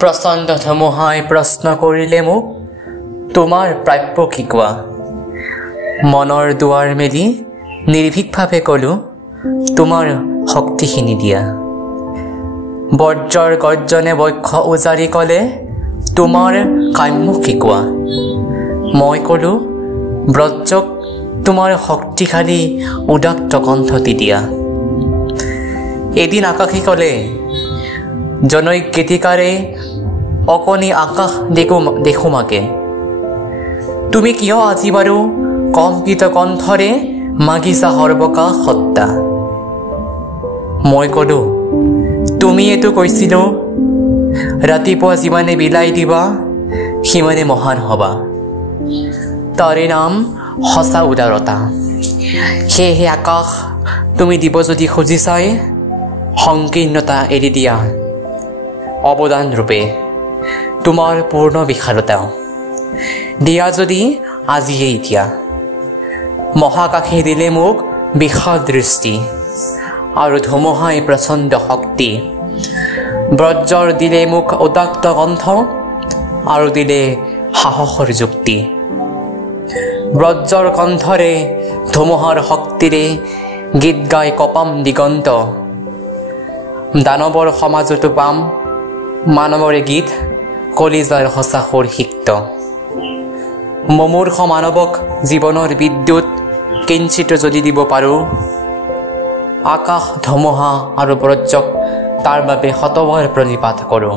প্ৰচণ্ড ধুমুহাই প্ৰশ্ন কৰিলে মোক, তোমাৰ প্ৰাপ্য কি কোৱা? মনৰ দুৱাৰ মেলি নিৰ্ভীকভাৱে ক'লো, তোমাৰ শক্তিখিনি দিয়া। বজ্ৰৰ গৰ্জনে বক্ষ উজাৰি ক'লে, তোমাৰ কাম্য কি কোৱা? মই ক'লো, ব্ৰজক তোমাৰ শক্তিশালী উদাত্ত কণ্ঠটি দিয়া। এদিন আকাশে ক'লে, জনৈক গীতিকাৰে অকণি আকাশ দেখো মাকে, তুমি কিয় আজি বাৰু কম্পিত কণ্ঠৰে মাগিছা সৰ্বকা সত্তা? মই ক'লো, তুমি এইটো কৈছিলো, ৰাতিপুৱা যিমানে বিলাই দিবা সিমানে মহান হবা। তাৰে নাম সঁচা উদাৰতা। সেয়েহে আকাশ, তুমি দিব যদি খুজিছাই, সংকীৰ্ণতা এৰি দিয়া অৱদান ৰূপে তোমাৰ পূৰ্ণ বিশালতা দিয়া যদি আজিয়েই এতিয়া। মহাকাশে দিলে মোক বিশাল দৃষ্টি আৰু ধুমুহাই প্ৰচণ্ড শক্তি। ব্ৰজৰ দিলে মোক উদাত্ত কণ্ঠ আৰু দিলে সাহসৰ যুক্তি। ব্ৰজৰ কণ্ঠৰে ধুমুহাৰ শক্তিৰে গীত গাই কপাম দিগন্ত। দানৱৰ সমাজতো পাম মানৱৰে গীত, কলিজাৰ সঁচা সুৰ সিক্ত। মুমূৰ্ষ মানৱক জীৱনৰ বিদ্যুৎ কিঞ্চিত যদি দিব পাৰোঁ, আকাশ ধুমুহা আৰু ব্ৰজক তাৰ বাবে শতবাৰ প্ৰণিপাত কৰোঁ।